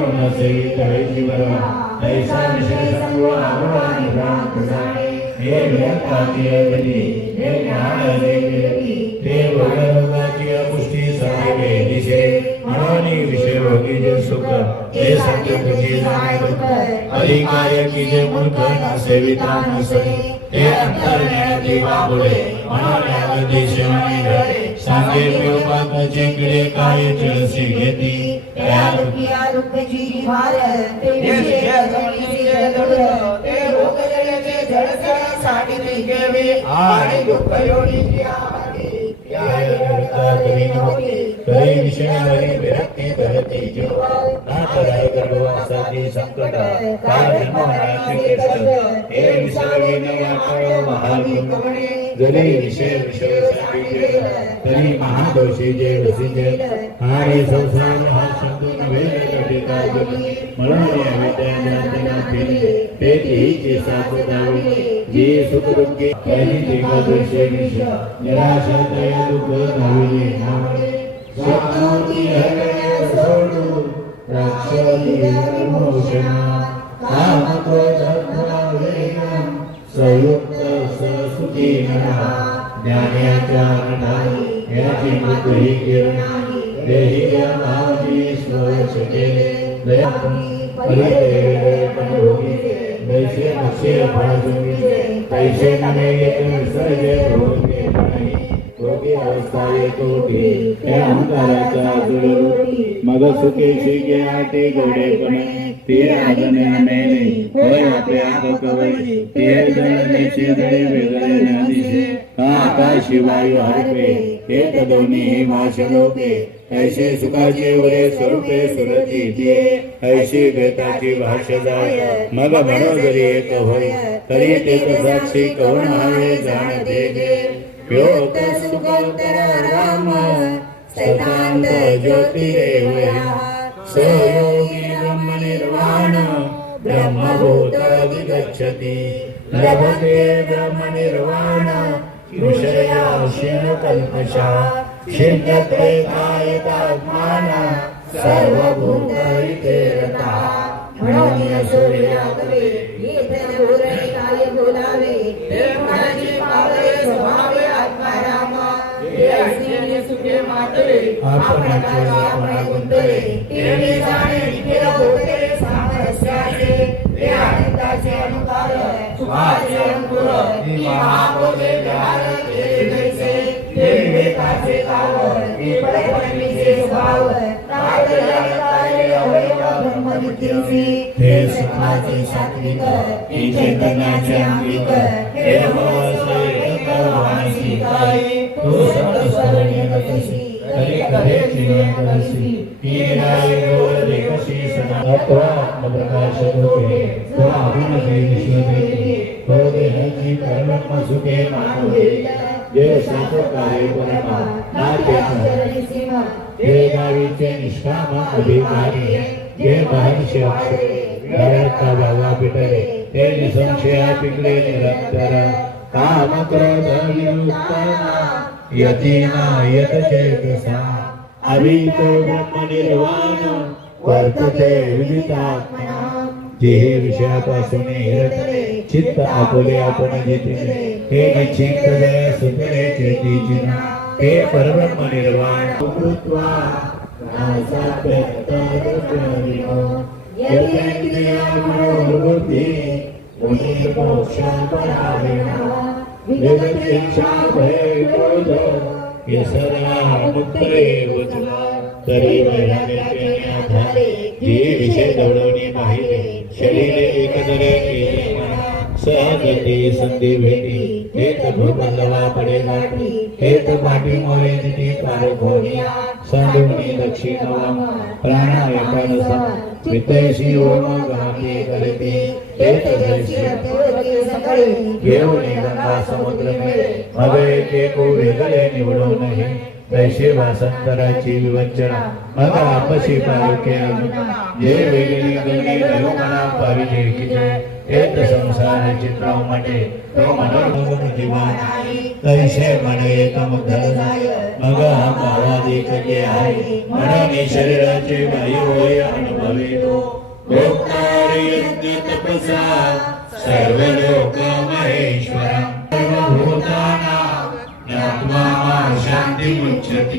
मीनो न सेवित जीवर ऐसा विशेष आवडा निभ्रांत जाणे हे विरक्ताची अगदी हे ज्ञान देवी ते वगरोगाची पुष्टी साहेबे दिसे म्हणून विषय भोगी जे सुख ते सत्य तुझी जाणे अधिकार्य की जे मूर्ख न सेविता नसते ते अंतर्ज्ञानाची बाबुळे म्हणून अगदी शिवानी घडे सांगे प्रेमात जिंकले काय चळसी घेती त्या आणि दुःख योनीची आहारी. करी विषय हरी विरक्ती करती जीवा नाथ राय गर्भवासाची संकट। काळ जन्ममरणाचे कष्ट हे विसरवी न वाटळ महाभूमी जरी विषय विषय सांगितले तरी महादोषी जे वसिजे आणि संसार हा शब्द नव्हे कटिता जगली म्हणून या विद्यार्थ्यांना फिरले तिची साथ दावी जी सुख दुःखी त्यांनी दोषे विष निराशा दय दुःख धाविले नावले स्वप्नोती हरणे सोडू राक्षसी विमोचना काम क्रोध वेगम संयुक्त सरस्वती ज्ञानाच्या नटाई याची मुक्ती गिरणाई देही मावजी दैसे नक्षे फळजुमीचे पैसे नवे येत विसर्जे भोगे नाही भोगे अवस्था येतोटी हे अहंकाराचा जुळवटी मग सुखे शिगे आटे गोडेपणे ते आदने मेले होय आपले अंग कवळी ते जळले शेदळे वेगळे न दिसे माता शिवाय हरपे. हे दोन्ही हे भाषलोके ऐसे सुखाचे वरे स्वरूपे सुरती ते ऐशी बेताची भाष्य जाय. मग म्हणो जरी एक होय तरी ते साक्षी कोण आहे जाणते गे प्योत सुखोत्तर राम सतांत ज्योतिरेवया सयोगी ब्रह्म निर्वाण ब्रह्मभूत विगच्छति. लभते ब्रह्म निर्वाण विषया क्षीण कल्पशा छिन्नत्वे रता म्हणून येतन बोलावे हे पावले स्वभावे आत्माराम हे असलेले सुखे मातरे आपणाचे आपण गुंतले तेने जाणे निखिल होते सामरस्याचे ते आनंदाचे अनुकार सुखाचे अंकुर हे सुखाचे सात्विक हे चैतन्याचे अंगिक हे तो सत्स्वरणी कशी तरी कधे चिन्हकशी ही नाय गोर देखशी सदा अथवा आत्मप्रकाश रूपे तो अभिन दे विश्वदेवी तो देहाची परमात्मा सुखे मानवे जे सर्व कार्य परमा नाते हे गावीचे निष्काम अधिकारी जे महर्षी अक्षरे बाबा पिटले ते निसंशया पिकले निरंतर काम क्रोध विमुक्तना यतीना यत चेतसा अवितो ब्रह्म निर्वाण वर्तते विदितात्मना जे हे विषयापासून हिरतले चित्त आपुले आपण जितिले हे निश्चित जय सुतले चेती चिना हे परब्रह्म निर्वाण कृत्वा तरी वैराग्याचे जे विषय दौडवणे शरीरे एकदरे केले सहगती संधी भेटी हेत भूपल्लवा पडे लाटी हेत पाठी मोरे दिने कारे घोडिया संधुनी दक्षिणा प्राणा एकादसा वितैषी ओम गाते करते हेत जैसी अतुरते सकळे घेऊन गंगा समुद्र मे हवे के को वेगळे निवडून हे वैशेवा संतराची विवंचना मग आपशी पारुके जे वेगळी गणी रघुमना पाविजे किजे हेत संसार चित्र मटे तो मनोरमन जीवन कैसे मन म्हणे तमुद्धरसाय मग हा भावादी ते आहे. म्हणून शरीराचे वायू होय अनुभवे तो भोक्तार यज्ञ तपसा सर्व लोक महेश्वरा శాంతి ముచ్చతి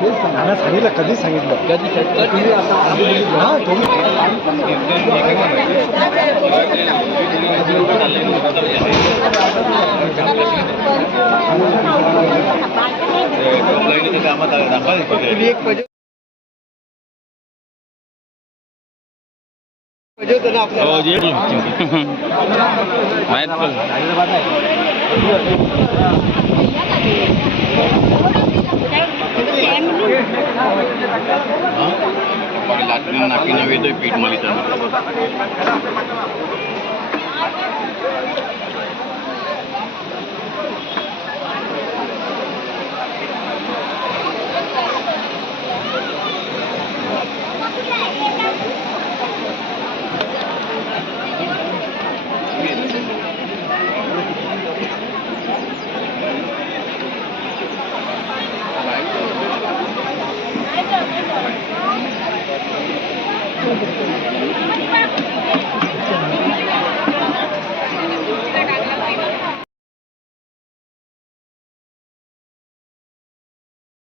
मुच्यते सांगा सांगितलं कधी सांगितलं कधी हा तुम्ही हो जे माहित पण લાકડીને નાખીને આવી તો પીઠ મળી જશે